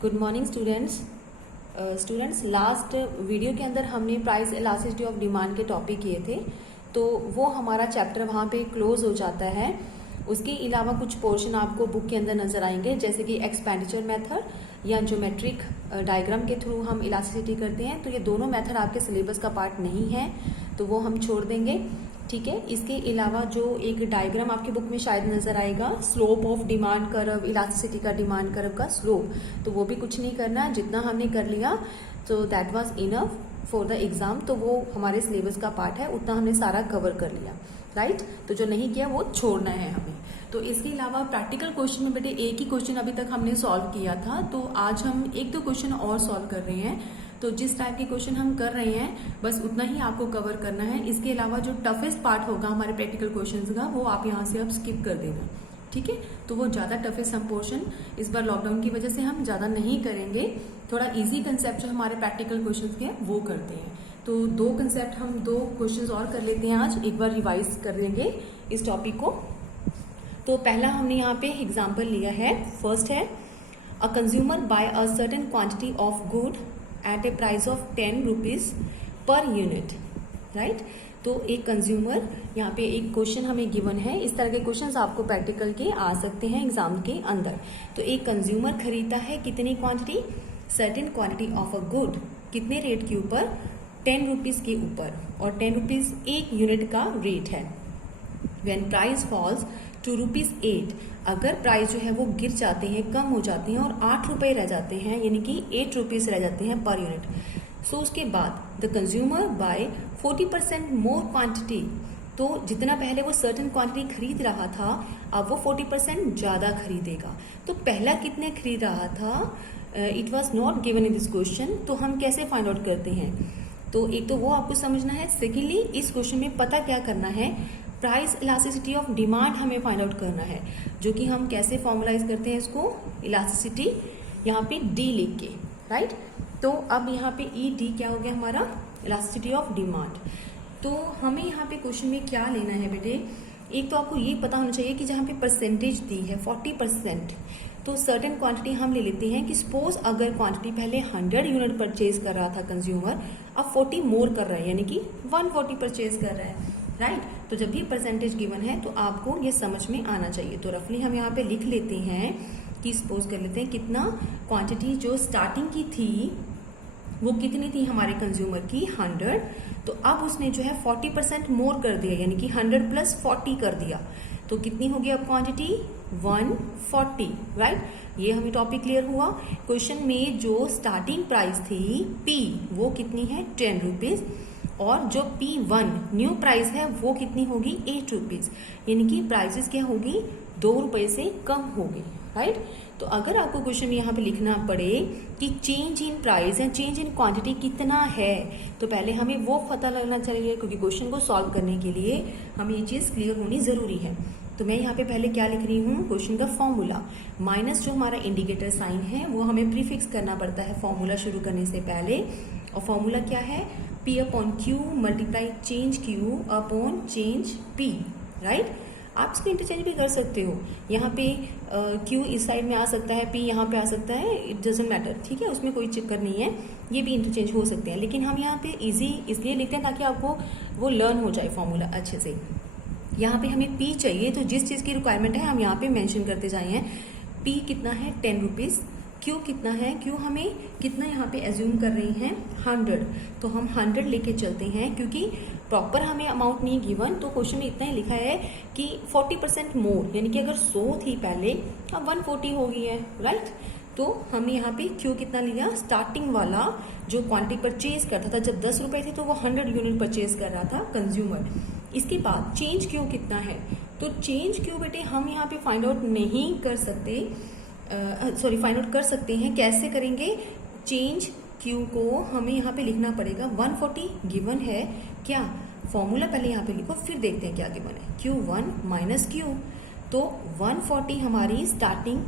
Good morning students. Last video के अंदर हमने प्राइस इलास्टिसिटी ऑफ डिमांड के टॉपिक किए थे, तो वो हमारा चैप्टर वहाँ पे क्लोज हो जाता है। उसके अलावा कुछ पोर्शन आपको बुक के अंदर नजर आएंगे, जैसे कि एक्सपेंडिचर मेथड या ज्योमेट्रिक डायग्राम के थ्रू हम इलास्टिसिटी करते हैं। तो ये दोनों मेथड आपके सिलेबस का पार्ट नहीं है, तो वो हम छोड़ देंगे। ठीक है, इसके अलावा जो एक डायग्राम आपकी बुक में शायद नजर आएगा, slope of demand curve, elasticity का डिमांड कर्व का स्लोप, तो वो भी कुछ नहीं करना है। जितना हमने कर लिया तो that was enough for the exam, तो वो हमारे सिलेबस का पार्ट है, उतना हमने सारा कवर कर लिया। राइट, तो जो नहीं किया वो छोड़ना है हमें। तो इसके अलावा प्रैक्टिकल क्वेश्चन में बेटे एक ही क्वेश्चन अभी तक हमने सॉल्व किया था, तो आज हम एक दो क्वेश्चन और सॉल्व कर रहे हैं। तो जिस टाइप के क्वेश्चन हम कर रहे हैं बस उतना ही आपको कवर करना है। इसके अलावा जो टफेस्ट पार्ट होगा हमारे प्रैक्टिकल क्वेश्चंस का, वो आप यहाँ से अब स्किप कर देना। ठीक है, तो वो ज्यादा टफेस्ट हम पोर्शन इस बार लॉकडाउन की वजह से हम ज्यादा नहीं करेंगे, थोड़ा इजी कंसेप्ट जो हमारे प्रैक्टिकल क्वेश्चन के वो करते हैं। तो दो कंसेप्ट हम दो क्वेश्चन और कर लेते हैं आज, एक बार रिवाइज कर देंगे इस टॉपिक को। तो पहला हमने यहाँ पे एग्जाम्पल लिया है, फर्स्ट है a consumer buy a certain quantity of good at a price of 10 rupees per unit. Right, तो एक कंज्यूमर, यहाँ पे एक क्वेश्चन हमें गिवन है, इस तरह के क्वेश्चंस आपको प्रैक्टिकल के आ सकते हैं एग्जाम के अंदर। तो एक कंज्यूमर खरीदता है कितनी quantity, certain quantity of a good, कितने रेट के ऊपर, 10 रुपीज के ऊपर, और 10 रुपीज एक यूनिट का रेट है। व्हेन प्राइस फॉल्स टू ₹8, अगर प्राइस जो है वो गिर जाते हैं, कम हो जाते हैं और 8 रुपए रह जाते हैं, यानी कि 8 रुपीज रह जाते हैं पर यूनिट। सो उसके बाद the consumer buy 40% more quantity, तो जितना पहले वो सर्टेन क्वांटिटी खरीद रहा था अब वो 40% ज्यादा खरीदेगा। तो पहला कितने खरीद रहा था, it was not given in this question, तो हम कैसे फाइंड आउट करते हैं। तो एक तो वो आपको समझना है, सेकेंडली इस क्वेश्चन में पता क्या करना है, प्राइस इलास्टिसिटी ऑफ डिमांड हमें फाइंड आउट करना है, जो कि हम कैसे फॉर्मुलाइज करते हैं इसको, इलास्टिसिटी यहाँ पे डी लिख के। राइट, तो अब यहाँ पे ई डी क्या हो गया हमारा, इलास्टिसिटी ऑफ डिमांड। तो हमें यहाँ पे क्वेश्चन में क्या लेना है बेटे, एक तो आपको ये पता होना चाहिए कि जहाँ पे परसेंटेज दी है 40%, तो सर्टेन क्वांटिटी हम ले लेते हैं कि सपोज अगर क्वांटिटी पहले 100 यूनिट परचेज कर रहा था कंज्यूमर, अब 40 मोर कर रहा है, यानी कि 140 परचेज कर रहा है। राइट, तो जब भी परसेंटेज गिवन है तो आपको ये समझ में आना चाहिए। तो रफली हम यहाँ पे लिख लेते हैं कि सपोज कर लेते हैं कितना क्वांटिटी जो स्टार्टिंग की थी वो कितनी थी हमारे कंज्यूमर की, 100, तो अब उसने जो है 40% मोर कर दिया, यानी कि 100 + 40 कर दिया, तो कितनी होगी अब क्वांटिटी, 140। राइट, ये हमें टॉपिक क्लियर हुआ। क्वेश्चन में जो स्टार्टिंग प्राइस थी P, वो कितनी है, 10 रुपीज, और जो P1 न्यू प्राइस है वो कितनी होगी, 8 रुपीज, यानी कि प्राइसेस क्या होगी, 2 रुपए से कम होगी। राइट, तो अगर आपको क्वेश्चन में यहाँ पे लिखना पड़े कि चेंज इन प्राइस या चेंज इन क्वांटिटी कितना है, तो पहले हमें वो पता लगना चाहिए, क्योंकि क्वेश्चन को सॉल्व करने के लिए हमें ये चीज क्लियर होनी जरूरी है। तो मैं यहाँ पे पहले क्या लिख रही हूँ, क्वेश्चन का फॉर्मूला माइनस जो हमारा इंडिकेटर साइन है वो हमें प्रीफिक्स करना पड़ता है फॉर्मूला शुरू करने से पहले, और फॉर्मूला क्या है, P/Q multiply change Q upon change P। Right, आप इसको इंटरचेंज भी कर सकते हो, यहाँ पे Q इस साइड में आ सकता है, P यहाँ पे आ सकता है, इट डजंट मैटर। ठीक है, उसमें कोई चक्कर नहीं है, ये भी इंटरचेंज हो सकते हैं, लेकिन हम यहाँ पे इजी इसलिए लिखते हैं ताकि आपको वो लर्न हो जाए फॉर्मूला अच्छे से। यहाँ पे हमें P चाहिए, तो जिस चीज की रिक्वायरमेंट है हम यहाँ पे मेंशन करते जाए हैं। P कितना है, 10 रुपीज, Q कितना है, Q हमें कितना यहाँ पे एज्यूम कर रही हैं, 100, तो हम 100 लेके चलते हैं, क्योंकि प्रॉपर हमें अमाउंट नहीं गिवन, तो क्वेश्चन में इतना ही लिखा है कि 40% मोर, यानी कि अगर 100 थी पहले अब 140 हो गई है। राइट, तो हमने यहाँ पे Q कितना लिया, स्टार्टिंग वाला जो क्वांटिटी परचेज करता था, जब 10 रुपए थे तो वो 100 यूनिट परचेज कर रहा था कंज्यूमर। इसके बाद चेंज Q कितना है, तो चेंज Q बेटे हम यहाँ पे फाइंड आउट नहीं कर सकते, फाइंड आउट कर सकते हैं, कैसे करेंगे, चेंज Q को हमें यहाँ पे लिखना पड़ेगा, 140 गिवन है, क्या फॉर्मूला पहले यहाँ पे लिखो फिर देखते हैं क्या गिवन है, Q1 - Q, तो 140 हमारी स्टार्टिंग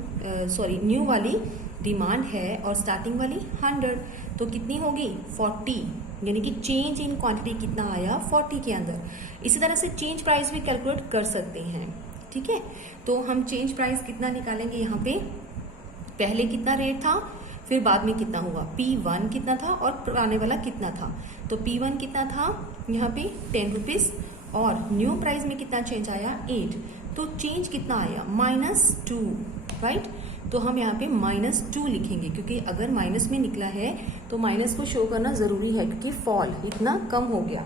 न्यू वाली डिमांड है और स्टार्टिंग वाली 100, तो कितनी होगी, 40, यानी कि चेंज इन क्वांटिटी कितना आया, 40 के अंदर। इसी तरह से चेंज प्राइस भी कैलकुलेट कर सकते हैं। ठीक है, तो हम चेंज प्राइस कितना निकालेंगे, यहाँ पे पहले कितना रेट था फिर बाद में कितना हुआ, P1 कितना था और पुराने वाला कितना था। तो P1 कितना था यहाँ पे 10 रुपीज और न्यू प्राइस में कितना चेंज आया 8, तो चेंज कितना आया -2, राइट। तो हम यहाँ पे -2 लिखेंगे क्योंकि अगर माइनस में निकला है तो माइनस को शो करना जरूरी है क्योंकि फॉल इतना कम हो गया।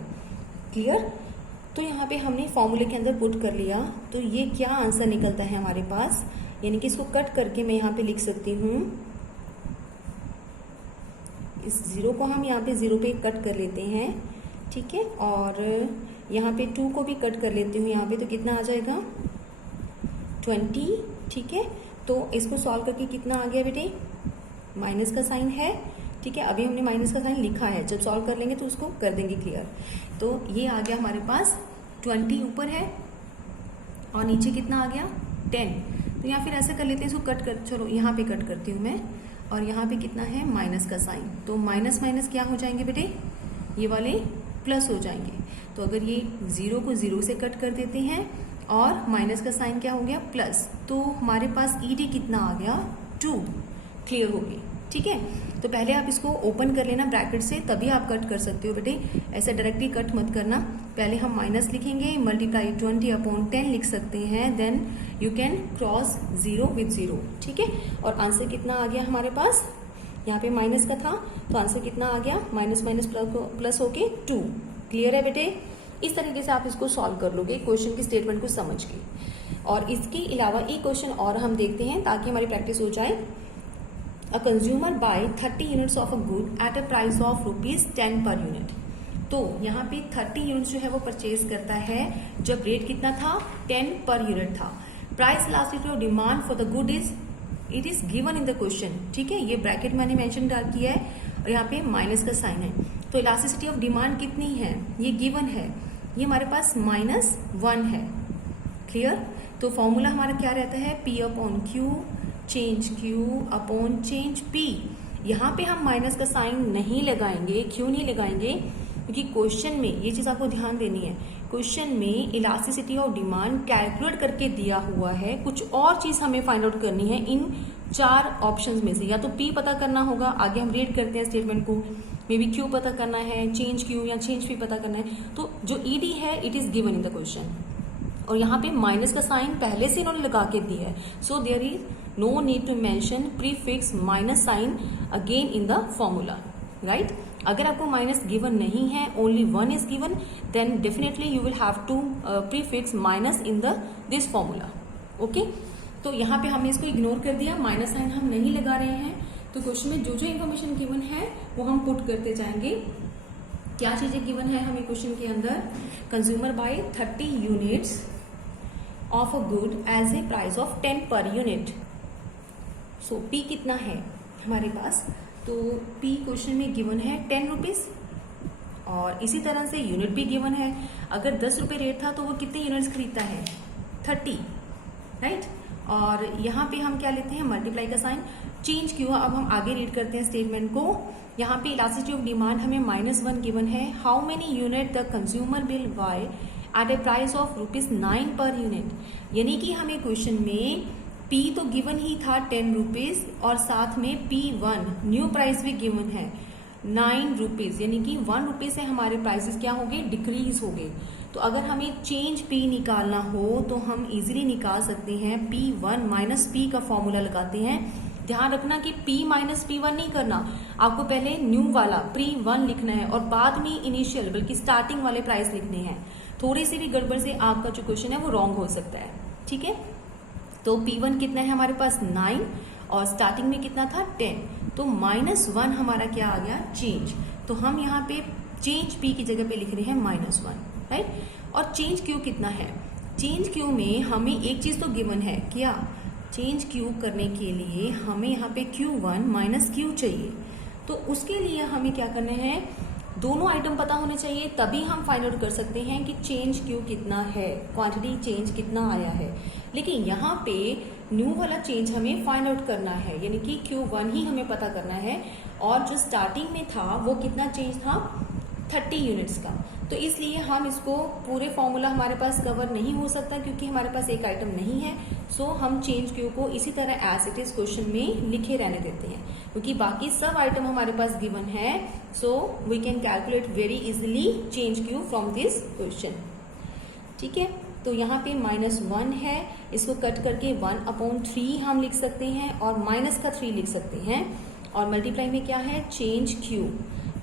क्लियर। तो यहाँ पे हमने फॉर्मूले के अंदर पुट कर लिया, तो ये क्या आंसर निकलता है हमारे पास, यानी कि इसको कट करके मैं यहाँ पे लिख सकती हूँ, इस 0 को हम यहाँ पे 0 पे कट कर लेते हैं, ठीक है, और यहाँ पे 2 को भी कट कर लेती हूँ यहाँ पे, तो कितना आ जाएगा 20, ठीक है। तो इसको सॉल्व करके कितना आ गया बेटे, माइनस का साइन है, ठीक है, अभी हमने माइनस का साइन लिखा है, जब सॉल्व कर लेंगे तो उसको कर देंगे क्लियर। तो ये आ गया हमारे पास 20 ऊपर है और नीचे कितना आ गया 10। तो यहाँ फिर ऐसा कर लेते हैं, इसको कट कर, चलो यहाँ पे कट करती हूँ मैं, और यहाँ पे कितना है माइनस का साइन, तो माइनस माइनस क्या हो जाएंगे बेटे, ये वाले प्लस हो जाएंगे। तो अगर ये 0 को 0 से कट कर देते हैं और माइनस का साइन क्या हो गया प्लस, तो हमारे पास ईडी कितना आ गया 2, क्लियर हो गई, ठीक है। तो पहले आप इसको ओपन कर लेना ब्रैकेट से, तभी आप कट कर सकते हो बेटे, ऐसे डायरेक्टली कट मत करना। पहले हम माइनस लिखेंगे, मल्टीप्लाई 20/10 लिख सकते हैं, then you can cross 0 with 0, ठीक है। और आंसर कितना आ गया हमारे पास, यहाँ पे माइनस का था तो आंसर कितना आ गया माइनस माइनस प्लस होके 2, क्लियर है बेटे। इस तरीके से आप इसको सॉल्व कर लोगे क्वेश्चन की स्टेटमेंट को समझ के। और इसके अलावा एक क्वेश्चन और हम देखते हैं ताकि हमारी प्रैक्टिस हो जाए। A consumer buy 30 units of a good at a price of ₹10 per unit. तो यहाँ पे 30 यूनिट्स जो है वो परचेज करता है जब रेट कितना था 10 पर यूनिट था। Price elasticity of demand for the good it is given in the question, ठीक है, ये ब्रैकेट मैंने मेंशन डाल किया है और यहाँ पे माइनस का साइन है। तो इलास्टिसिटी ऑफ डिमांड कितनी है, ये गिवन है, ये हमारे पास -1 है, क्लियर। तो फॉर्मूला हमारा क्या रहता है, P/Q change Q upon change P। यहाँ पे हम माइनस का साइन नहीं लगाएंगे, क्यों नहीं लगाएंगे, क्योंकि क्वेश्चन में ये चीज आपको ध्यान देनी है, क्वेश्चन में इलास्टिसिटी ऑफ डिमांड कैलकुलेट करके दिया हुआ है, कुछ और चीज हमें फाइंड आउट करनी है इन 4 ऑप्शंस में से, या तो P पता करना होगा, आगे हम रीड करते हैं स्टेटमेंट को, मे बी Q पता करना है, चेंज Q या चेंज P पता करना है। तो जो ED है it is given in the question, और यहाँ पे माइनस का साइन पहले से इन्होंने लगा के दिया है, so there is no need to mention prefix minus sign again in the formula, right. अगर आपको माइनस गिवन नहीं है, only 1 is given, then definitely you will have to prefix minus in this formula, okay. तो यहाँ पे हमने इसको ignore कर दिया, माइनस साइन हम नहीं लगा रहे हैं। तो क्वेश्चन में जो जो इन्फॉर्मेशन गिवन है वो हम पुट करते जाएंगे। क्या चीजें गिवन है हमें क्वेश्चन के अंदर, consumer buy 30 units of a good as a price of 10 per unit. So P कितना है हमारे पास, तो P क्वेश्चन में गिवन है 10 रुपीज, और इसी तरह से यूनिट भी गिवन है। अगर 10 रुपए रेट था तो वो कितने यूनिट्स खरीदता है 30, राइट। और यहाँ पे हम क्या लेते हैं मल्टीप्लाई का साइन, चेंज क्यों। अब हम आगे रीड करते हैं स्टेटमेंट को। यहाँ पे इलास्टिसिटी ऑफ डिमांड हमें -1 गिवन है, how many unit the consumer will buy at a price of ₹9 per unit. यानी कि हमें क्वेश्चन में P तो गिवन ही था 10 रुपीज, और साथ में P1 न्यू प्राइस भी गिवन है 9 रुपीज, यानी कि 1 रुपये से हमारे प्राइसेस क्या हो गए, डिक्रीज हो गए। तो अगर हमें चेंज P निकालना हो तो हम इजीली निकाल सकते हैं, P1 माइनस P का फॉर्मूला लगाते हैं। ध्यान रखना कि P माइनस P1 नहीं करना, आपको पहले न्यू वाला P1 लिखना है और बाद में इनिशियल बल्कि स्टार्टिंग वाले प्राइस लिखने हैं। थोड़ी सी भी गड़बड़ से आपका जो क्वेश्चन है वो रॉन्ग हो सकता है, ठीक है। तो P1 कितना है हमारे पास 9, और स्टार्टिंग में कितना था 10, तो -1 हमारा क्या आ गया चेंज। तो हम यहाँ पे चेंज P की जगह पे लिख रहे हैं -1, राइट। और चेंज Q कितना है, चेंज Q में हमें एक चीज तो गिवन है, क्या, चेंज Q करने के लिए हमें यहाँ पे Q1 माइनस Q चाहिए। तो उसके लिए हमें क्या करने हैं, दोनों आइटम पता होने चाहिए, तभी हम फाइंड आउट कर सकते हैं कि चेंज Q कितना है, क्वांटिटी चेंज कितना आया है। लेकिन यहाँ पे न्यू वाला चेंज हमें फाइंड आउट करना है, यानी कि Q1 ही हमें पता करना है, और जो स्टार्टिंग में था वो कितना चेंज था 30 यूनिट्स का। तो इसलिए हम इसको पूरे फॉर्मूला हमारे पास कवर नहीं हो सकता क्योंकि हमारे पास एक आइटम नहीं है, सो हम चेंज क्यू को इसी तरह एज इट इज क्वेश्चन में लिखे रहने देते हैं, क्योंकि बाकी सब आइटम हमारे पास गिवन है। So we can calculate very easily change Q from this question. ठीक है, तो यहाँ पे -1 है, इसको कट करके 1/3 हम लिख सकते हैं और माइनस का 3 लिख सकते हैं। और मल्टीप्लाई में क्या है, चेंज क्यू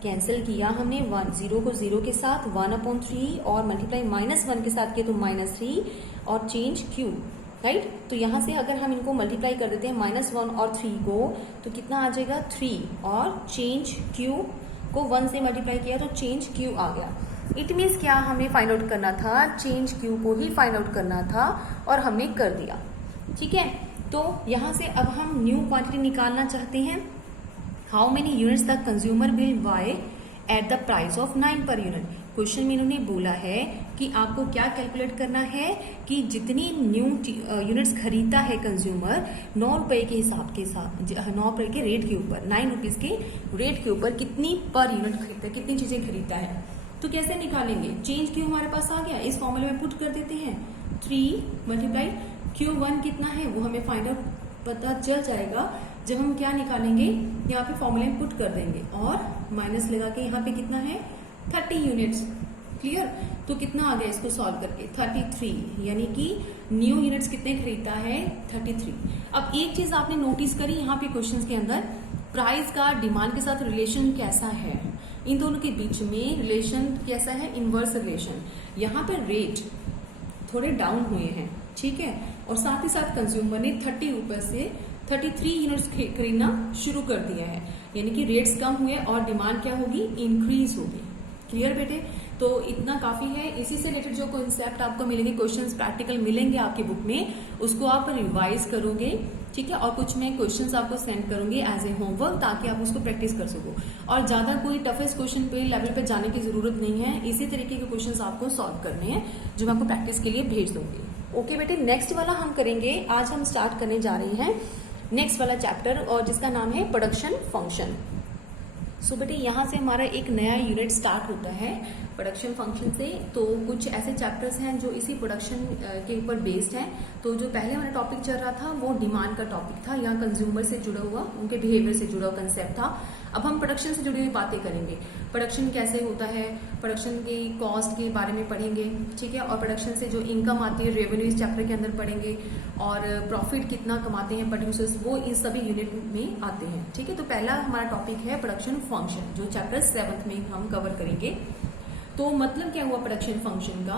कैंसिल किया हमने, 0 को 0 के साथ 1/3 और मल्टीप्लाई -1 के साथ किया तो -3 और चेंज क्यू, राइट। तो यहाँ से अगर हम इनको मल्टीप्लाई कर देते हैं -1 और 3 को, तो कितना आ जाएगा 3 और चेंज क्यू को 1 से मल्टीप्लाई किया तो चेंज क्यू आ गया। इट मीन्स क्या हमें फाइंड आउट करना था, चेंज क्यू को ही फाइंड आउट करना था और हमने कर दिया। ठीक है, तो यहाँ से अब हम न्यू क्वांटिटी निकालना चाहते हैं। How many units the consumer will buy at the price of 9 per unit. Question में इन्होंने बोला है कि आपको क्या कैलकुलेट करना है कि जितनी न्यू यूनिट्स खरीदता है कंज्यूमर 9 रुपए के हिसाब के साथ, 9 रुपए के रेट के ऊपर, 9 रुपीज के रेट के ऊपर कितनी पर यूनिट खरीदता है, कितनी चीजें खरीदता है। तो कैसे निकालेंगे, चेंज क्यू हमारे पास आ गया, इस फॉर्मूले में पुट कर देते हैं। 3 मल्टीप्लाई Q1 कितना है वो हमें फाइंड आउट पता चल जाएगा जब हम क्या निकालेंगे, यहाँ पे फॉर्मूले में पुट कर देंगे और माइनस लगा के यहाँ पे कितना है 30 यूनिट्स। क्लियर, तो कितना आ गया इसको सॉल्व करके 33, यानी कि न्यू यूनिट्स कितने खरीदता है 33। अब एक चीज आपने नोटिस करी यहाँ पे क्वेश्चन के अंदर, प्राइस का डिमांड के साथ रिलेशन कैसा है, इन दोनों के बीच में रिलेशन कैसा है, इनवर्स रिलेशन। यहाँ पे रेट थोड़े डाउन हुए हैं, ठीक है, और साथ ही साथ कंज्यूमर ने 30 रुपए से 33 यूनिट्स खरीदना शुरू कर दिया है, यानी कि रेट्स कम हुए और डिमांड क्या होगी, इंक्रीज होगी। क्लियर बेटे, तो इतना काफी है। इसी से रिलेटेड जो कॉन्सेप्ट आपको मिलेंगे, क्वेश्चंस प्रैक्टिकल मिलेंगे आपकी बुक में, उसको आप रिवाइज करोगे, ठीक है, और कुछ मैं क्वेश्चंस आपको सेंड करूंगी एज ए होमवर्क ताकि आप उसको प्रैक्टिस कर सको। और ज्यादा कोई टफेस्ट क्वेश्चन पे लेवल पे जाने की जरूरत नहीं है, इसी तरीके के क्वेश्चंस आपको सॉल्व करने हैं जो मैं आपको प्रैक्टिस के लिए भेज दूंगी। ओके बेटे, नेक्स्ट वाला हम करेंगे, आज हम स्टार्ट करने जा रहे हैं नेक्स्ट वाला चैप्टर और जिसका नाम है प्रोडक्शन फंक्शन। सो बेटे यहाँ से हमारा एक नया यूनिट स्टार्ट होता है प्रोडक्शन फंक्शन से। तो कुछ ऐसे चैप्टर्स हैं जो इसी प्रोडक्शन के ऊपर बेस्ड हैं। तो जो पहले हमारा टॉपिक चल रहा था वो डिमांड का टॉपिक था, या कंज्यूमर से जुड़ा हुआ, उनके बिहेवियर से जुड़ा हुआ कंसेप्ट था। अब हम प्रोडक्शन से जुड़ी हुई बातें करेंगे, प्रोडक्शन कैसे होता है, प्रोडक्शन की कॉस्ट के बारे में पढ़ेंगे, ठीक है, और प्रोडक्शन से जो इनकम आती है रेवेन्यू इस चैप्टर के अंदर पढ़ेंगे, और प्रॉफिट कितना कमाते हैं प्रोड्यूसर्स, वो इस सभी यूनिट में आते हैं। ठीक है, तो पहला हमारा टॉपिक है प्रोडक्शन फंक्शन, जो चैप्टर 7 में हम कवर करेंगे। तो मतलब क्या हुआ प्रोडक्शन फंक्शन का,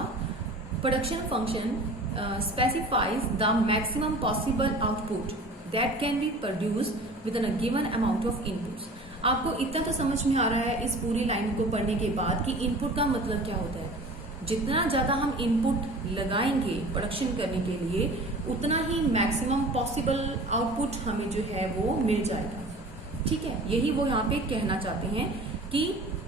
production function specifies the maximum possible output that can be produce with a given amount of inputs. आपको इतना तो समझ में आ रहा है इस पूरी लाइन को पढ़ने के बाद कि इनपुट का मतलब क्या होता है। जितना ज्यादा हम इनपुट लगाएंगे प्रोडक्शन करने के लिए, उतना ही मैक्सिमम पॉसिबल आउटपुट हमें जो है वो मिल जाएगा। ठीक है, यही वो यहाँ पे कहना चाहते हैं कि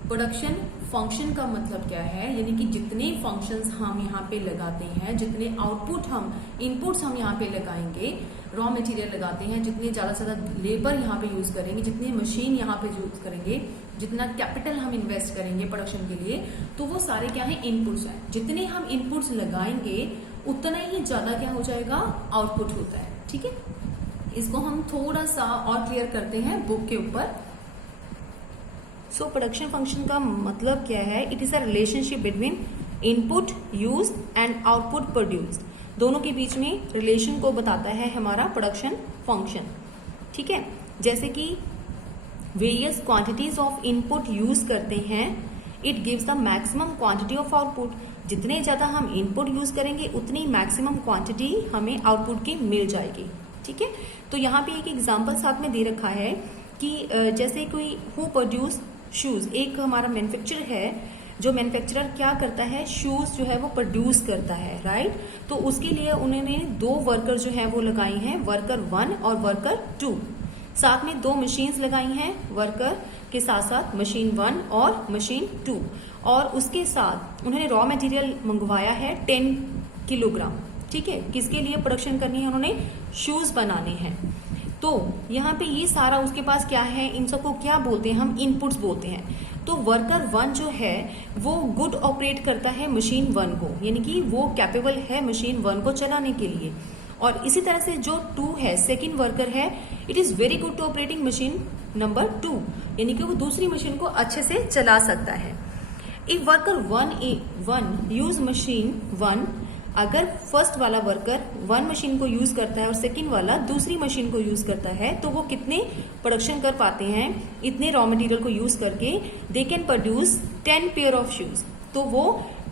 प्रोडक्शन फंक्शन का मतलब क्या है, यानी कि जितने फंक्शंस हम यहाँ पे लगाते हैं, जितने आउटपुट हम इनपुट्स हम यहाँ पे लगाएंगे, रॉ मटेरियल लगाते हैं, जितने ज्यादा से ज्यादा लेबर यहाँ पे यूज करेंगे, जितने मशीन यहाँ पे यूज करेंगे, जितना कैपिटल हम इन्वेस्ट करेंगे प्रोडक्शन के लिए, तो वो सारे क्या है, इनपुट्स हैं। जितने हम इनपुट्स लगाएंगे उतना ही ज्यादा क्या हो जाएगा, आउटपुट होता है। ठीक है, इसको हम थोड़ा सा और क्लियर करते हैं बुक के ऊपर। सो प्रोडक्शन फंक्शन का मतलब क्या है, it is a relationship between input use and output produce, दोनों के बीच में रिलेशन को बताता है हमारा प्रोडक्शन फंक्शन। ठीक है, जैसे कि various quantities of input use करते हैं, it gives the maximum quantity of output. जितने ज्यादा हम इनपुट यूज करेंगे उतनी मैक्सिमम क्वांटिटी हमें आउटपुट की मिल जाएगी। ठीक है, तो यहाँ पे एक एग्जाम्पल साथ में दे रखा है कि जैसे कोई हु प्रोड्यूस शूज, एक हमारा मैन्युफैक्चरर है, जो मैन्युफैक्चरर क्या करता है, शूज जो है वो प्रोड्यूस करता है, राइट। तो उसके लिए उन्होंने 2 वर्कर जो है वो लगाई हैं, वर्कर 1 और वर्कर 2, साथ में 2 मशीन्स लगाई हैं, वर्कर के साथ साथ मशीन 1 और मशीन 2, और उसके साथ उन्होंने रॉ मटेरियल मंगवाया है 10 किलोग्राम। ठीक है, किसके लिए प्रोडक्शन करनी है, उन्होंने शूज बनाने हैं। तो यहाँ पे ये सारा उसके पास क्या है, इन सबको क्या बोलते हैं हम, इनपुट्स बोलते हैं। तो वर्कर 1 जो है वो गुड ऑपरेट करता है मशीन 1 को, यानी कि वो कैपेबल है मशीन 1 को चलाने के लिए, और इसी तरह से जो 2 है, सेकंड वर्कर है, it is very good to operating machine number 2, यानी कि वो दूसरी मशीन को अच्छे से चला सकता है। इफ वर्कर 1 यूज मशीन 1, अगर फर्स्ट वाला वर्कर 1 मशीन को यूज करता है और सेकंड वाला दूसरी मशीन को यूज करता है, तो वो कितने प्रोडक्शन कर पाते हैं इतने रॉ मटेरियल को यूज करके? They can produce 10 pair of shoes, तो वो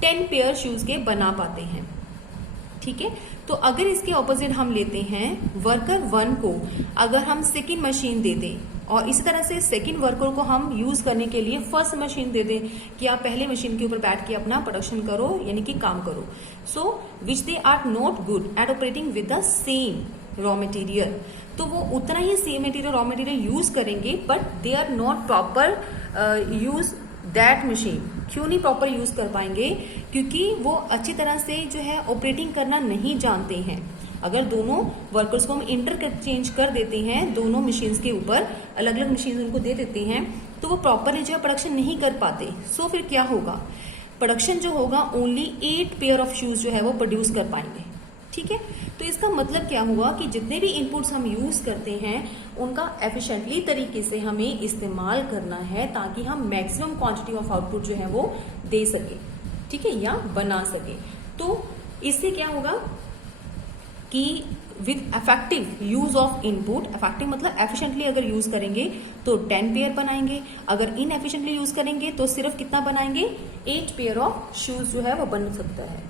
10 पेयर शूज के बना पाते हैं। ठीक है, तो अगर इसके ऑपोजिट हम लेते हैं वर्कर 1 को अगर हम सेकंड मशीन दे दें और इसी तरह से सेकंड वर्कर को हम यूज करने के लिए फर्स्ट मशीन दे दें कि आप पहले मशीन के ऊपर बैठ के अपना प्रोडक्शन करो, यानी कि काम करो। So which they are not good at operating with the same raw material, तो वो उतना ही same material raw material use करेंगे, but they are not proper use that machine. क्यों नहीं प्रॉपर यूज कर पाएंगे? क्योंकि वो अच्छी तरह से जो है ऑपरेटिंग करना नहीं जानते हैं। अगर दोनों वर्कर्स को हम इंटरचेंज कर देते हैं, दोनों मशीन्स के ऊपर अलग अलग मशीन उनको दे देते हैं, तो वो प्रॉपरली जो है प्रोडक्शन नहीं कर पाते। सो फिर क्या होगा? प्रोडक्शन जो होगा ओनली 8 पेयर ऑफ शूज जो है वो प्रोड्यूस कर पाएंगे। ठीक है, तो इसका मतलब क्या हुआ कि जितने भी इनपुट्स हम यूज करते हैं उनका एफिशिएंटली तरीके से हमें इस्तेमाल करना है, ताकि हम मैक्सिमम क्वांटिटी ऑफ आउटपुट जो है वो दे सके, ठीक है, या बना सके। तो इससे क्या होगा कि with effective use of input, effective मतलब एफिशिएंटली अगर यूज करेंगे तो 10 पेयर बनाएंगे, अगर इनएफिशिएंटली यूज करेंगे तो सिर्फ कितना बनाएंगे? 8 पेयर ऑफ शूज जो है वो बन सकता है।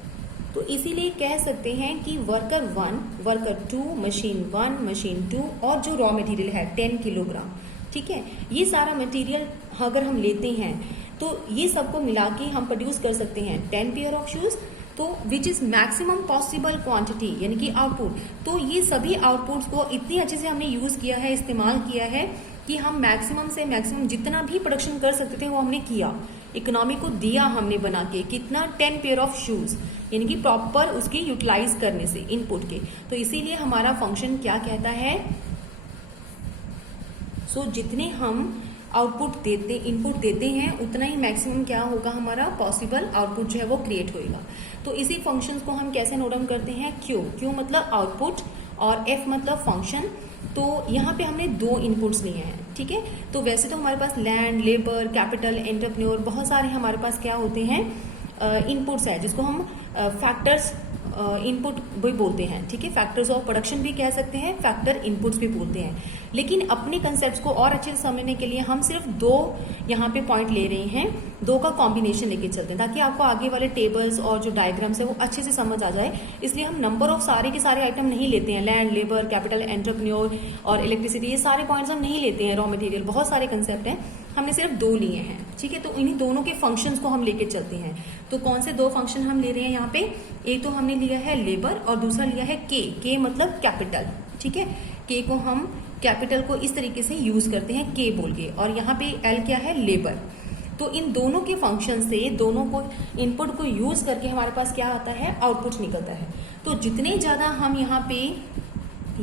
तो इसीलिए कह सकते हैं कि वर्कर 1, वर्कर 2, मशीन 1, मशीन 2 और जो रॉ मटेरियल है 10 किलोग्राम, ठीक है, ये सारा मटेरियल अगर हम लेते हैं तो ये सबको मिला के हम प्रोड्यूस कर सकते हैं 10 पेयर ऑफ शूज, तो which is maximum possible quantity, यानी कि आउटपुट। तो ये सभी आउटपुट्स को इतनी अच्छे से हमने यूज किया है, इस्तेमाल किया है कि हम मैक्सिमम से मैक्सिमम जितना भी प्रोडक्शन कर सकते थे वो हमने किया, इकोनॉमी को दिया हमने बना के। कितना? 10 पेयर ऑफ शूज, यानी कि प्रॉपर उसके यूटिलाइज करने से इनपुट के। तो इसीलिए हमारा फंक्शन क्या कहता है? सो जितने हम आउटपुट देते, इनपुट देते हैं, उतना ही मैक्सिमम क्या होगा? हमारा पॉसिबल आउटपुट जो है वो क्रिएट होएगा। तो इसी फंक्शन को हम कैसे नोट डाउन करते हैं? क्यू मतलब आउटपुट और एफ मतलब फंक्शन। तो यहाँ पे हमने 2 इनपुट्स लिए हैं, ठीक है। तो वैसे तो हमारे पास लैंड, लेबर, कैपिटल, एंटरप्रेन्योर, बहुत सारे हमारे पास क्या होते हैं? इनपुट्स है, जिसको हम फैक्टर्स इनपुट भी बोलते हैं, ठीक है। फैक्टर्स ऑफ प्रोडक्शन भी कह सकते हैं, फैक्टर इनपुट्स भी बोलते हैं। लेकिन अपने कंसेप्ट्स को और अच्छे से समझने के लिए हम सिर्फ 2 यहाँ पे पॉइंट ले रहे हैं, 2 का कॉम्बिनेशन लेके चलते हैं, ताकि आपको आगे वाले टेबल्स और जो डायग्राम्स है वो अच्छे से समझ आ जाए। इसलिए हम नंबर ऑफ सारे के सारे आइटम नहीं लेते हैं, लैंड, लेबर, कैपिटल, एंटरप्रेन्योर और इलेक्ट्रिसिटी, ये सारे पॉइंट्स हम नहीं लेते हैं। रॉ मटेरियल बहुत सारे कंसेप्ट हैं, हमने सिर्फ 2 लिए हैं, ठीक है। तो इन्हीं दोनों के फंक्शंस को हम लेके चलते हैं। तो कौन से 2 फंक्शन हम ले रहे हैं यहाँ पे? एक तो हमने लिया है लेबर और दूसरा लिया है के मतलब कैपिटल, ठीक है। के को हम कैपिटल को इस तरीके से यूज करते हैं के बोल के, और यहाँ पे एल क्या है? लेबर। तो इन दोनों के फंक्शन से, दोनों को इनपुट को यूज करके हमारे पास क्या आता है? आउटपुट निकलता है। तो जितने ज्यादा हम यहाँ पे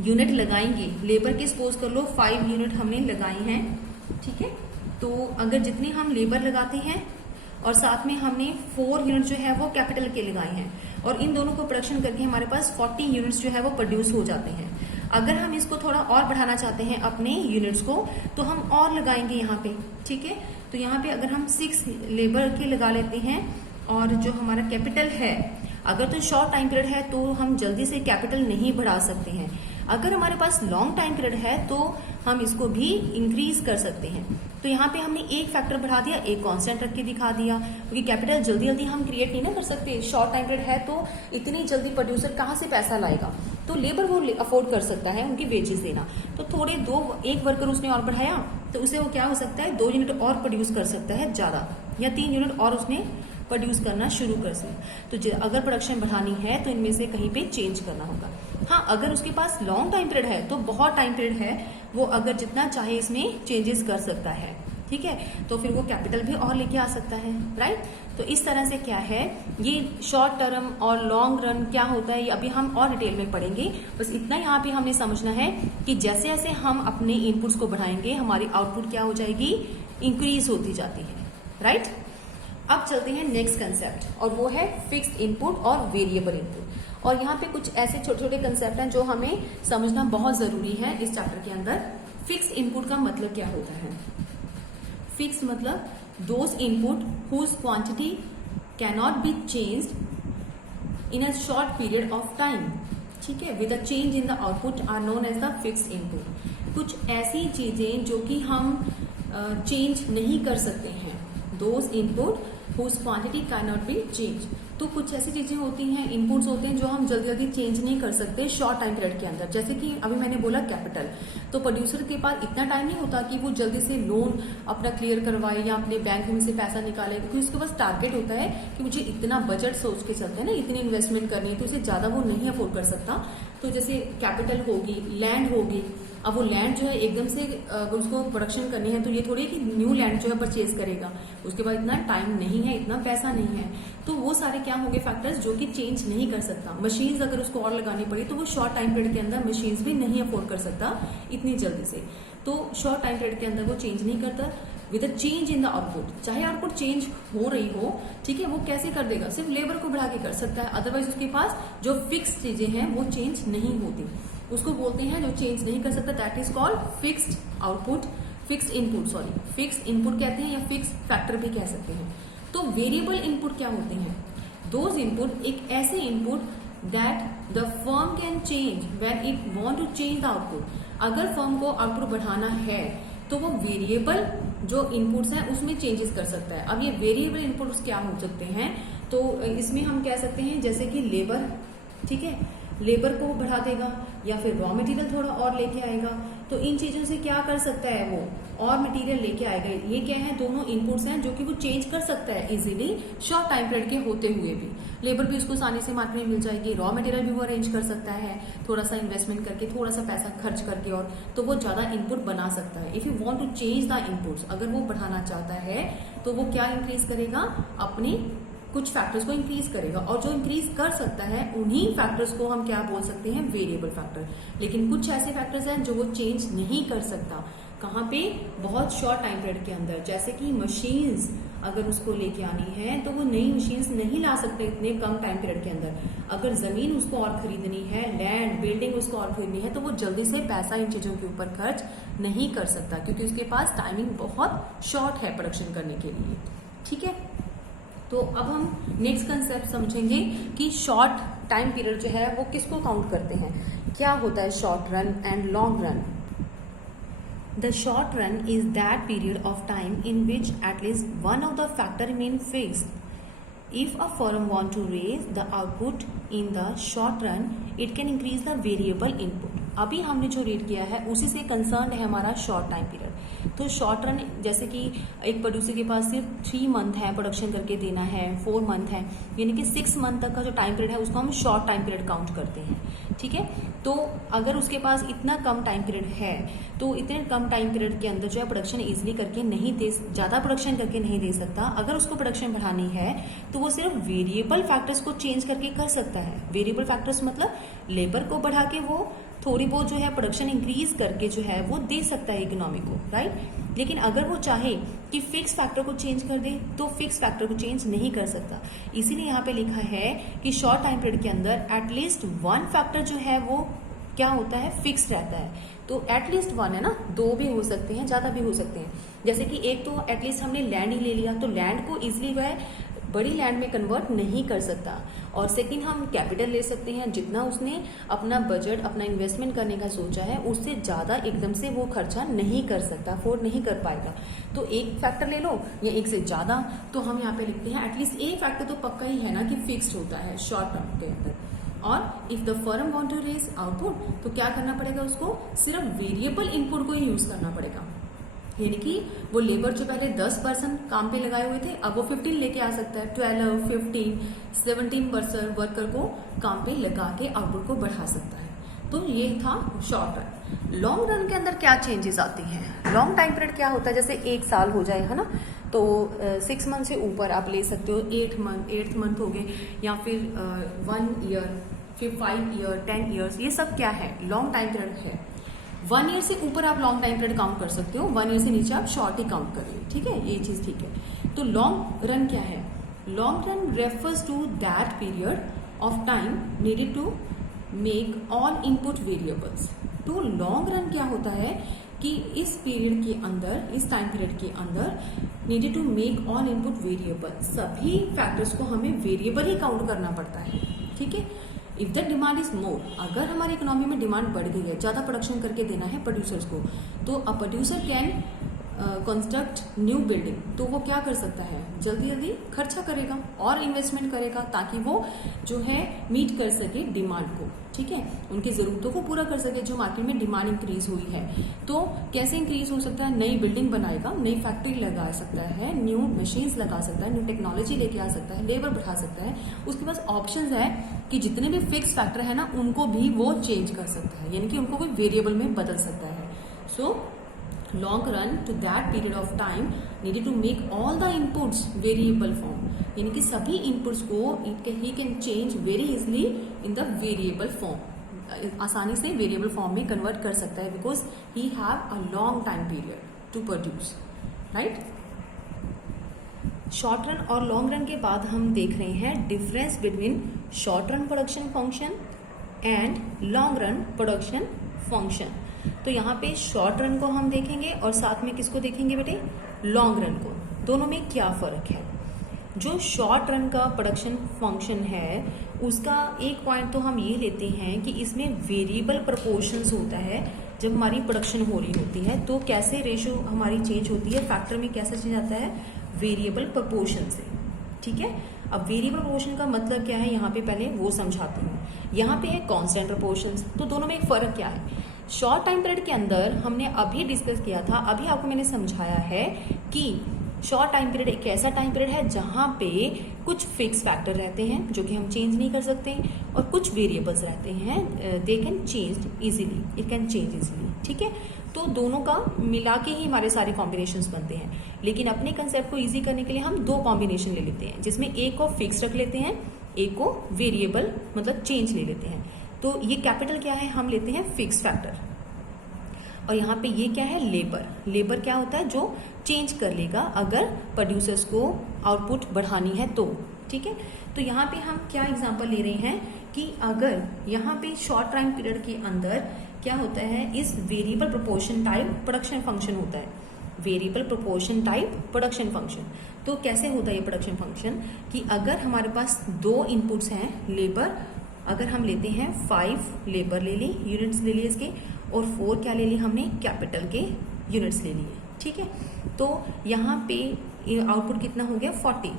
यूनिट लगाएंगे, लेबर के सपोज कर लो 5 यूनिट हमने लगाए हैं, ठीक है। तो अगर जितने हम लेबर लगाते हैं और साथ में हमने 4 यूनिट जो है वो कैपिटल के लगाए हैं, और इन दोनों को प्रोडक्शन करके हमारे पास 40 यूनिट्स जो है वो प्रोड्यूस हो जाते हैं। अगर हम इसको थोड़ा और बढ़ाना चाहते हैं अपने यूनिट्स को, तो हम और लगाएंगे यहाँ पे, ठीक है। तो यहाँ पे अगर हम 6 लेबर के लगा लेते हैं, और जो हमारा कैपिटल है, अगर तो शॉर्ट टाइम पीरियड है तो हम जल्दी से कैपिटल नहीं बढ़ा सकते हैं। अगर हमारे पास लॉन्ग टाइम पीरियड है तो हम इसको भी इंक्रीज कर सकते हैं। तो यहाँ पे हमने एक फैक्टर बढ़ा दिया, एक कांस्टेंट रख के दिखा दिया, क्योंकि कैपिटल जल्दी जल्दी हम क्रिएट नहीं ना कर सकते। शॉर्ट टाइम पीरियड है तो इतनी जल्दी प्रोड्यूसर कहाँ से पैसा लाएगा? तो लेबर वो अफोर्ड कर सकता है उनकी वेजेस देना। तो थोड़े 1 वर्कर उसने और बढ़ाया, तो उससे वो क्या हो सकता है? 2 यूनिट और प्रोड्यूस कर सकता है ज्यादा, या 3 यूनिट और उसने प्रोड्यूस करना शुरू कर सकते। तो अगर प्रोडक्शन बढ़ानी है तो इनमें से कहीं पे चेंज करना होगा। हाँ, अगर उसके पास लॉन्ग टाइम पीरियड है तो बहुत टाइम पीरियड है, वो अगर जितना चाहे इसमें चेंजेस कर सकता है, ठीक है। तो फिर वो कैपिटल भी और लेके आ सकता है, राइट। तो इस तरह से क्या है, ये शॉर्ट टर्म और लॉन्ग रन क्या होता है ये अभी हम और डिटेल में पढ़ेंगे। बस इतना यहाँ पे हमने समझना है कि जैसे जैसे हम अपने इनपुट्स को बढ़ाएंगे, हमारी आउटपुट क्या हो जाएगी? इंक्रीज होती जाती है, राइट। अब चलते हैं नेक्स्ट कंसेप्ट, और वो है फिक्स्ड इनपुट और वेरिएबल इनपुट। और यहाँ पे कुछ ऐसे छोटे छोटे कंसेप्ट हैं जो हमें समझना बहुत जरूरी है इस चैप्टर के अंदर। फिक्स इनपुट का मतलब क्या होता है? फिक्स मतलब those input whose quantity cannot be changed in a short period of time, ठीक है, with a change in the output are known as the fix input. कुछ ऐसी चीजें जो कि हम चेंज नहीं कर सकते हैं, those input whose quantity cannot be change. तो कुछ ऐसी चीजें होती हैं, इनपुट्स होते हैं जो हम जल्दी जल्दी चेंज नहीं कर सकते शॉर्ट टाइम पीरियड के अंदर। जैसे कि अभी मैंने बोला कैपिटल, तो प्रोड्यूसर के पास इतना टाइम नहीं होता कि वो जल्दी से लोन अपना क्लियर करवाए या अपने बैंक में से पैसा निकाले, क्योंकि उसके पास टारगेट होता है कि मुझे इतना बजट सोच के चलते हैं ना, इतनी इन्वेस्टमेंट करनी है, तो उसे ज्यादा वो नहीं अफोर्ड कर सकता। तो जैसे कैपिटल होगी, लैंड होगी, अब वो लैंड जो है एकदम से अगर उसको प्रोडक्शन करनी है तो ये थोड़ी कि न्यू लैंड जो है परचेज करेगा, उसके बाद इतना टाइम नहीं है, इतना पैसा नहीं है। तो वो सारे क्या होंगे फैक्टर्स जो कि चेंज नहीं कर सकता। मशीन्स अगर उसको और लगानी पड़ी तो वो शॉर्ट टाइम पीरियड के अंदर मशीन्स भी नहीं अफोर्ड कर सकता इतनी जल्दी से, तो शॉर्ट टाइम पीरियड के अंदर वो चेंज नहीं करता with a change in the output. चाहे आउटपुट चेंज हो रही हो, ठीक है, वो कैसे कर देगा? सिर्फ लेबर को बढ़ा के कर सकता है, अदरवाइज उसके पास जो फिक्स चीजें हैं वो चेंज नहीं होती, उसको बोलते हैं जो चेंज नहीं कर सकता, that is called fixed output, fixed input, sorry fixed input कहते हैं या फिक्स्ड फैक्टर भी कह सकते हैं। तो वेरिएबल इनपुट क्या होते हैं? दोज इनपुट एक ऐसे input that the firm can change when it want to change the output. अगर फर्म को आउटपुट बढ़ाना है तो वो वेरिएबल जो इनपुट्स हैं उसमें चेंजेस कर सकता है। अब ये वेरिएबल इनपुट्स क्या हो सकते हैं? तो इसमें हम कह सकते हैं जैसे कि लेबर, ठीक है, लेबर को बढ़ा देगा या फिर रॉ मटेरियल थोड़ा और लेके आएगा, तो इन चीजों से क्या कर सकता है वो, और मटेरियल लेके आएगा। ये क्या है? दोनों इनपुट्स हैं जो कि वो चेंज कर सकता है इजीली शॉर्ट टाइम पीरियड के होते हुए भी। लेबर भी उसको आसानी से मार्केट में मिल जाएगी, रॉ मटेरियल भी वो अरेंज कर सकता है थोड़ा सा इन्वेस्टमेंट करके, थोड़ा सा पैसा खर्च करके, और तो वो ज्यादा इनपुट बना सकता है। If you want to change the inputs, अगर वो बढ़ाना चाहता है तो वो क्या इंक्रीज करेगा? अपनी कुछ फैक्टर्स को इंक्रीज करेगा, और जो इंक्रीज कर सकता है उन्हीं फैक्टर्स को हम क्या बोल सकते हैं? Variable factor. लेकिन कुछ ऐसे फैक्टर्स हैं जो वो चेंज नहीं कर सकता। कहाँ पे? बहुत शॉर्ट टाइम पीरियड के अंदर। जैसे कि मशीन्स अगर उसको लेके आनी है तो वो नई मशीन्स नहीं ला सकते इतने कम टाइम पीरियड के अंदर। अगर जमीन उसको और खरीदनी है, लैंड बिल्डिंग उसको और खरीदनी है, तो वो जल्दी से पैसा इन चीजों के ऊपर खर्च नहीं कर सकता, क्योंकि उसके पास टाइमिंग बहुत शॉर्ट है प्रोडक्शन करने के लिए, ठीक है। तो अब हम नेक्स्ट कंसेप्ट समझेंगे कि शॉर्ट टाइम पीरियड जो है वो किसको काउंट करते हैं, क्या होता है short run and long run. The short run is that period of time in which at least one of the factor remain fixed. If a firm want to raise the output in the short run, it can increase the variable input. अभी हमने जो read किया है उसी से concern है हमारा short time period. तो शॉर्ट रन जैसे कि एक प्रोड्यूसर के पास सिर्फ 3 मंथ है प्रोडक्शन करके देना है, 4 मंथ है, यानी कि 6 मंथ तक का जो टाइम पीरियड है उसको हम शॉर्ट टाइम पीरियड काउंट करते हैं, ठीक है। तो अगर उसके पास इतना कम टाइम पीरियड है तो इतने कम टाइम पीरियड के अंदर जो है प्रोडक्शन इजीली करके नहीं दे, ज़्यादा प्रोडक्शन करके नहीं दे सकता। अगर उसको प्रोडक्शन बढ़ानी है तो वो सिर्फ वेरिएबल फैक्टर्स को चेंज करके कर सकता है। वेरिएबल फैक्टर्स मतलब लेबर को बढ़ा के वो थोड़ी बहुत जो है प्रोडक्शन इंक्रीज करके जो है वो दे सकता है इकोनॉमी को, राइट। लेकिन अगर वो चाहे कि फिक्स फैक्टर को चेंज कर दे तो फिक्स फैक्टर को चेंज नहीं कर सकता। इसीलिए यहाँ पे लिखा है कि शॉर्ट टाइम पीरियड के अंदर एटलीस्ट 1 फैक्टर जो है वो क्या होता है? फिक्स रहता है। तो एटलीस्ट 1 है ना, 2 भी हो सकते हैं, ज्यादा भी हो सकते हैं। जैसे कि एक तो एटलीस्ट हमने लैंड ही ले लिया, तो लैंड को इजिली वह बड़ी लैंड में कन्वर्ट नहीं कर सकता। और सेकंड हम कैपिटल ले सकते हैं, जितना उसने अपना बजट अपना इन्वेस्टमेंट करने का सोचा है उससे ज्यादा एकदम से वो खर्चा नहीं कर सकता, अफोर्ड नहीं कर पाएगा। तो एक फैक्टर ले लो या एक से ज्यादा, तो हम यहाँ पे लिखते हैं एटलीस्ट एक फैक्टर तो पक्का ही है ना कि फिक्स्ड होता है शॉर्ट टर्म के अंदर। और if the firm want to raise output तो क्या करना पड़ेगा? उसको सिर्फ वेरिएबल इनपुट को ही यूज करना पड़ेगा, यानी कि वो लेबर जो पहले 10% काम पे लगाए हुए थे अब वो 15 लेके आ सकता है, 12, 15, 17% वर्कर को काम पे लगा के आउटपुट को बढ़ा सकता है। तो ये था शॉर्ट रन। लॉन्ग रन के अंदर क्या चेंजेस आती हैं? लॉन्ग टाइम पीरियड क्या होता है? जैसे 1 साल हो जाए, है ना, तो 6 मंथ से ऊपर आप ले सकते हो, 8 मंथ हो गए, या फिर 1 ईयर, फिर 5 ईयर, 10 ईयर्स, ये सब क्या है? लॉन्ग टाइम पीरियड है। 1 ईयर से ऊपर आप लॉन्ग टाइम पीरियड काउंट कर सकते हो, 1 ईयर से नीचे आप शॉर्ट ही काउंट करिए, ठीक है, ये चीज ठीक है। तो लॉन्ग रन क्या है? Long run refers to that period of time needed to make all input variables. तो लॉन्ग रन क्या होता है कि इस पीरियड के अंदर, इस टाइम पीरियड के अंदर needed to make all input variable, सभी फैक्टर्स को हमें वेरिएबल ही काउंट करना पड़ता है। ठीक है, if the demand is more, अगर हमारी इकोनॉमी में डिमांड बढ़ गई है, ज्यादा प्रोडक्शन करके देना है प्रोड्यूसर्स को, तो a producer can construct new building. तो वो क्या कर सकता है, जल्दी जल्दी खर्चा करेगा और इन्वेस्टमेंट करेगा ताकि वो जो है मीट कर सके डिमांड को। ठीक है, उनकी जरूरतों को पूरा कर सके, जो मार्केट में डिमांड इंक्रीज हुई है। तो कैसे इंक्रीज हो सकता है, नई बिल्डिंग बनाएगा, नई फैक्ट्री लगा सकता है, न्यू मशीन्स लगा सकता है, न्यू टेक्नोलॉजी लेके आ सकता है, लेबर बढ़ा सकता है। उसके पास ऑप्शंस है कि जितने भी फिक्स फैक्टर है ना, उनको भी वो चेंज कर सकता है, यानी कि उनको कोई वेरिएबल में बदल सकता है। सो long run to that period of time needed to make all the inputs variable form, यानी कि सभी इनपुट्स को he can change very easily in the variable form, आसानी से वेरिएबल फॉर्म में कन्वर्ट कर सकता है, because he have a long time period to produce, right? Short run और लॉन्ग रन के बाद हम देख रहे हैं difference between short run production function and long run production function. तो यहाँ पे शॉर्ट रन को हम देखेंगे और साथ में किसको देखेंगे बेटे, लॉन्ग रन को। दोनों में क्या फर्क है। जो शॉर्ट रन का प्रोडक्शन फंक्शन है उसका एक पॉइंट तो हम ये लेते हैं कि इसमें वेरिएबल प्रोपोर्शंस होता है। जब हमारी प्रोडक्शन हो रही होती है तो कैसे रेशो हमारी चेंज होती है, फैक्टर में कैसे चेंज आता है, वेरिएबल प्रोपोर्शन से। ठीक है, अब वेरिएबल प्रोपोर्शन का मतलब क्या है, यहाँ पे पहले वो समझाती हूँ। यहाँ पे है कांस्टेंट प्रोपोर्शंस। तो दोनों में एक फर्क क्या है, शॉर्ट टाइम पीरियड के अंदर हमने अभी डिस्कस किया था, अभी आपको मैंने समझाया है कि शॉर्ट टाइम पीरियड एक ऐसा टाइम पीरियड है जहां पे कुछ फिक्स फैक्टर रहते हैं जो कि हम चेंज नहीं कर सकते, और कुछ वेरिएबल्स रहते हैं, they can change easily, it can change easily. ठीक है, तो दोनों का मिला के ही हमारे सारे कॉम्बिनेशंस बनते हैं। लेकिन अपने कंसेप्ट को इजी करने के लिए हम दो कॉम्बिनेशन ले लेते हैं, जिसमें एक को फिक्स रख लेते हैं, एक को वेरिएबल मतलब चेंज ले लेते हैं। तो ये कैपिटल क्या है, हम लेते हैं फिक्स फैक्टर, और यहाँ पे ये क्या है, लेबर। लेबर क्या होता है, जो चेंज कर लेगा अगर प्रोड्यूसर्स को आउटपुट बढ़ानी है तो। ठीक है, तो यहाँ पे हम क्या एग्जांपल ले रहे हैं कि अगर यहाँ पे शॉर्ट टाइम पीरियड के अंदर क्या होता है, इस variable proportion type production function होता है, variable proportion type production function. तो कैसे होता है ये प्रोडक्शन फंक्शन, कि अगर हमारे पास दो इनपुट्स हैं, लेबर, अगर हम लेते हैं 5 लेबर ले ली, यूनिट्स ले लिए इसके, और 4 क्या ले लिए हमने, कैपिटल के यूनिट्स ले लिए। ठीक है, तो यहाँ पे आउटपुट कितना हो गया, 40।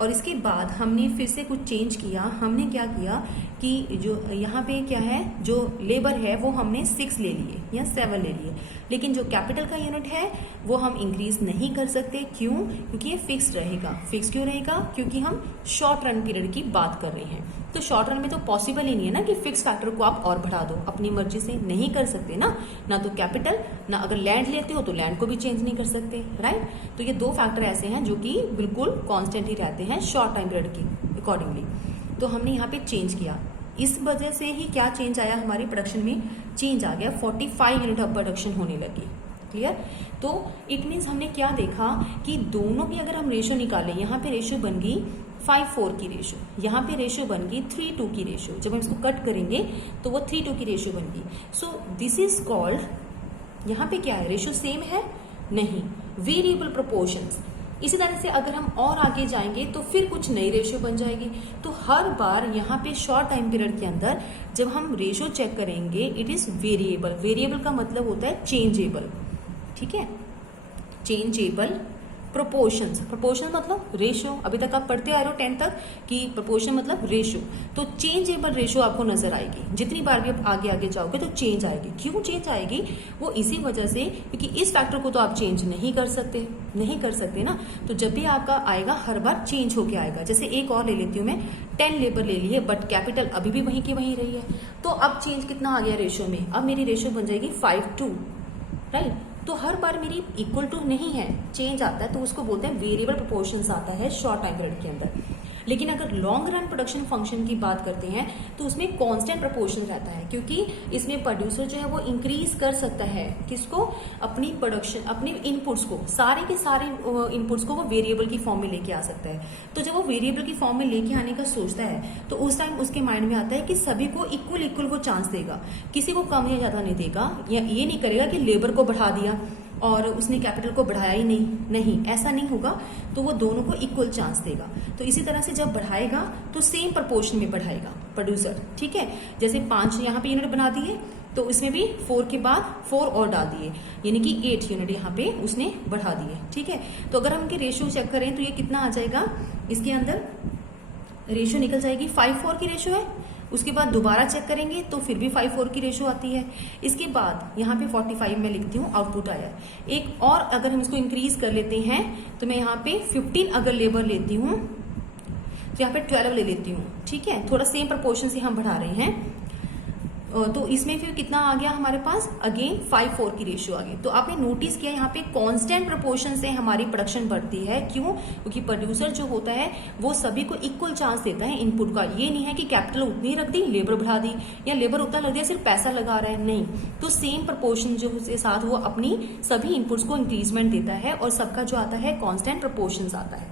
और इसके बाद हमने फिर से कुछ चेंज किया, हमने क्या किया कि जो यहाँ पे क्या है, जो लेबर है वो हमने 6 ले लिए या 7 ले लिए, लेकिन जो कैपिटल का यूनिट है वो हम इंक्रीज नहीं कर सकते। क्यों, क्योंकि ये फिक्स रहेगा। फिक्स क्यों रहेगा, क्योंकि हम शॉर्ट रन पीरियड की बात कर रहे हैं। तो शॉर्ट रन में तो पॉसिबल ही नहीं है ना कि फिक्स फैक्टर को आप और बढ़ा दो, अपनी मर्जी से नहीं कर सकते ना तो कैपिटल, ना अगर लैंड लेते हो तो लैंड को भी चेंज नहीं कर सकते, राइट। तो ये दो फैक्टर ऐसे हैं जो कि बिल्कुल कांस्टेंट ही रहते हैं शॉर्ट टाइम पीरियड की अकॉर्डिंगली। तो हमने यहाँ पे चेंज किया, इस वजह से ही क्या चेंज आया, हमारी प्रोडक्शन में चेंज आ गया, 45 यूनिट ऑफ प्रोडक्शन होने लगी। क्लियर। तो इट मीन्स हमने क्या देखा कि दोनों की अगर हम रेशो निकालें, यहाँ पे रेशो बन गई 5:4 की रेशो, यहाँ पे रेशो बन गई 3:2 की रेशो। जब हम इसको कट करेंगे तो वो 3:2 की रेशो बन गई। सो दिस इज कॉल्ड, यहाँ पे क्या है, रेशो सेम है नहीं, वेरिएबल प्रोपोर्शंस। इसी तरह से अगर हम और आगे जाएंगे तो फिर कुछ नई रेशो बन जाएगी। तो हर बार यहाँ पे शॉर्ट टाइम पीरियड के अंदर जब हम रेशो चेक करेंगे, इट इज वेरिएबल। वेरिएबल का मतलब होता है चेंजेबल, ठीक है, चेंजेबल प्रोपोर्शंस। प्रोपोर्शन मतलब रेशो, अभी तक आप पढ़ते आ रहे हो 10 तक कि प्रोपोर्शन मतलब रेशो। तो चेंजेबल रेशो आपको नजर आएगी, जितनी बार भी आप आगे आगे जाओगे तो चेंज आएगी। क्यों चेंज आएगी, वो इसी वजह से क्योंकि इस फैक्टर को तो आप चेंज नहीं कर सकते ना। तो जब भी आपका आएगा हर बार चेंज होके आएगा। जैसे एक और ले लेती हूँ मैं, 10 लेबर ले ली है बट कैपिटल अभी भी वहीं की वहीं रही है, तो अब चेंज कितना आ गया रेशो में, अब मेरी रेशो बन जाएगी 5:2, राइट। तो हर बार मेरी इक्वल टू नहीं है, चेंज आता है, तो उसको बोलते हैं वेरिएबल प्रोपोर्शंस आता है शॉर्ट टाइम पीरियड के अंदर। लेकिन अगर लॉन्ग रन प्रोडक्शन फंक्शन की बात करते हैं तो उसमें कांस्टेंट प्रोपोर्शन रहता है, क्योंकि इसमें प्रोड्यूसर जो है वो इंक्रीज कर सकता है किसको, अपनी प्रोडक्शन, अपने इनपुट्स को, सारे के सारे इनपुट्स को वो वेरिएबल की फॉर्म में लेके आ सकता है। तो जब वो वेरिएबल की फॉर्म में लेके आने का सोचता है तो उस टाइम उसके माइंड में आता है कि सभी को इक्वल इक्वल वो चांस देगा, किसी को कम या ज्यादा नहीं देगा, या ये नहीं करेगा कि लेबर को बढ़ा दिया और उसने कैपिटल को बढ़ाया ही नहीं, ऐसा नहीं होगा। तो वो दोनों को इक्वल चांस देगा। तो इसी तरह से जब बढ़ाएगा तो सेम प्रोपोर्शन में बढ़ाएगा प्रोड्यूसर, ठीक है। जैसे 5 यहाँ पे यूनिट बना दिए तो इसमें भी 4 के बाद 4 और डाल दिए, यानी कि 8 यूनिट यहाँ पे उसने बढ़ा दिए, ठीक है। तो अगर हम इनके रेशियो चेक करें तो ये कितना आ जाएगा, इसके अंदर रेशियो निकल जाएगी 5-4 की रेशियो है। उसके बाद दोबारा चेक करेंगे तो फिर भी 5-4 की रेशियो आती है। इसके बाद यहाँ पे 45 में लिखती हूँ आउटपुट आया। एक और अगर हम इसको इंक्रीज कर लेते हैं तो मैं यहाँ पे 15 अगर लेबर लेती हूँ तो यहाँ पे 12 ले लेती हूँ, ठीक है। थोड़ा सेम प्रोपोर्शन से हम बढ़ा रहे हैं। तो इसमें फिर कितना आ गया हमारे पास, अगेन 5-4 की रेशियो आ गई। तो आपने नोटिस किया यहाँ पे कांस्टेंट प्रोपोर्शन से हमारी प्रोडक्शन बढ़ती है। क्यों? क्योंकि प्रोड्यूसर जो होता है वो सभी को इक्वल चांस देता है इनपुट का। ये नहीं है कि कैपिटल उतनी रख दी, लेबर बढ़ा दी, या लेबर उतना लग दिया सिर्फ पैसा लगा रहा है, नहीं। तो सेम प्रोपोर्शन जो के साथ वो अपनी सभी इनपुट्स को इंक्रीजमेंट देता है और सबका जो आता है कांस्टेंट प्रोपोर्शन आता है।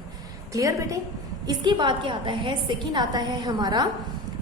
क्लियर बेटे? इसके बाद क्या आता है, सेकेंड आता है हमारा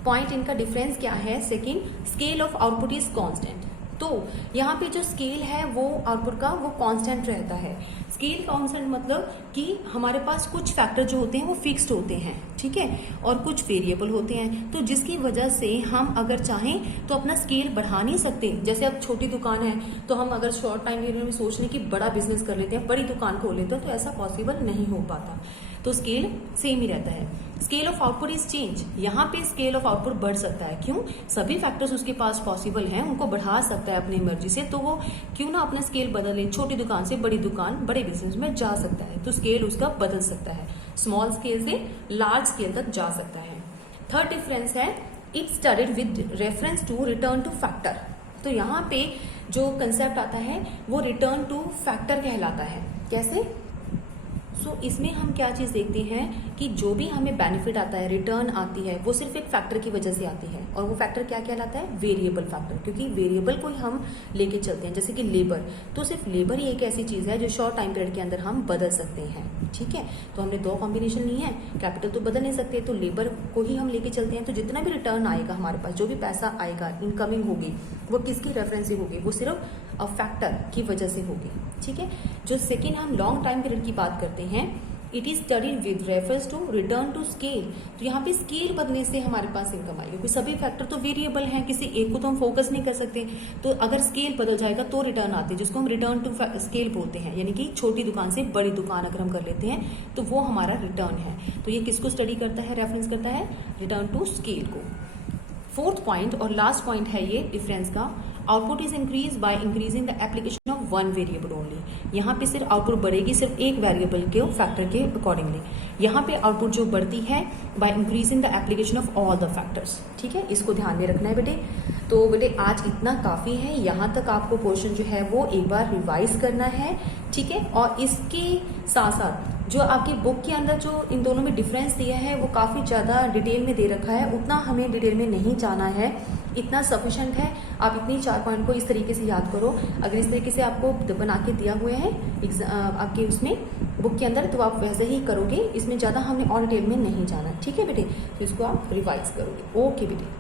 पॉइंट, इनका डिफरेंस क्या है। Second, scale of output is constant. तो यहाँ पे जो स्केल है वो आउटपुट का वो कांस्टेंट रहता है। स्केल कांस्टेंट मतलब कि हमारे पास कुछ फैक्टर जो होते हैं वो फिक्स्ड होते हैं, ठीक है, और कुछ वेरिएबल होते हैं। तो जिसकी वजह से हम अगर चाहें तो अपना स्केल बढ़ा नहीं सकते। जैसे अब छोटी दुकान है तो हम अगर शॉर्ट टाइम पीरियड में सोच लें कि बड़ा बिजनेस कर लेते हैं, बड़ी दुकान खोल लेते हैं, तो ऐसा पॉसिबल नहीं हो पाता। तो स्केल सेम ही रहता है। Scale of output is change. यहाँ पे स्केल ऑफ आउटपुट बढ़ सकता है। क्यों? सभी फैक्टर्स उसके पास पॉसिबल हैं, उनको बढ़ा सकता है अपनी मर्जी से। तो वो क्यों ना अपना स्केल बदले, छोटी दुकान से बड़ी दुकान, बड़े बिजनेस में जा सकता है। तो स्केल उसका बदल सकता है, स्मॉल स्केल से लार्ज स्केल तक जा सकता है। थर्ड डिफरेंस है, it studied with reference to return to factor. तो यहाँ पे जो कंसेप्ट आता है वो रिटर्न टू फैक्टर कहलाता है। कैसे? इसमें हम क्या चीज देखते हैं कि जो भी हमें बेनिफिट आता है, रिटर्न आती है, वो सिर्फ एक फैक्टर की वजह से आती है। और वो फैक्टर क्या कहलाता है? Variable factor. क्योंकि वेरिएबल को ही हम लेके चलते हैं। जैसे कि लेबर, तो सिर्फ लेबर ही एक ऐसी चीज है जो शॉर्ट टाइम पीरियड के अंदर हम बदल सकते हैं, ठीक है। तो हमने 2 कॉम्बिनेशन नहीं है, कैपिटल तो बदल नहीं सकते, तो लेबर को ही हम लेके चलते हैं। तो जितना भी रिटर्न आएगा हमारे पास, जो भी पैसा आएगा, इनकमिंग होगी, वो किसकी रेफरेंस से होगी? वो सिर्फ फैक्टर की वजह से होगी, ठीक है। जो सेकेंड हम लॉन्ग टाइम पीरियड की बात करते हैं, it is studied with reference to return to scale. तो यहाँ पे स्केल बदलने से हमारे पास इनकम आएगी, क्योंकि सभी फैक्टर तो वेरिएबल हैं, किसी एक को तो हम फोकस नहीं कर सकते। तो अगर स्केल बदल जाएगा तो रिटर्न आती है, जिसको हम रिटर्न टू स्केल बोलते हैं। यानी कि छोटी दुकान से बड़ी दुकान अगर हम कर लेते हैं तो वो हमारा रिटर्न है। तो ये किसको स्टडी करता है, रेफरेंस करता है? रिटर्न टू स्केल को। फोर्थ पॉइंट और लास्ट पॉइंट है ये डिफरेंस का, output is increase by increasing the application of one variable only. यहाँ पे सिर्फ आउटपुट बढ़ेगी सिर्फ एक वेरिएबल के फैक्टर के अकॉर्डिंगली। यहाँ पे आउटपुट जो बढ़ती है by increasing the application of all the factors, ठीक है। इसको ध्यान में रखना है बेटे। तो बेटे आज इतना काफी है, यहाँ तक आपको पोर्शन जो है वो एक बार रिवाइज करना है, ठीक है। और इसके साथ साथ जो आपकी बुक के अंदर जो इन दोनों में डिफरेंस दिया है वो काफी ज्यादा डिटेल में दे रखा है, उतना हमें डिटेल में नहीं जाना है, इतना सफिशिएंट है। आप इतनी 4 पॉइंट को इस तरीके से याद करो। अगर इस तरीके से आपको बना के दिया हुए हैं आपके उसमें बुक के अंदर, तो आप वैसे ही करोगे। इसमें ज्यादा हमने और डिटेल में नहीं जाना, ठीक है बेटे। तो इसको आप रिवाइज करोगे। ओके बेटे।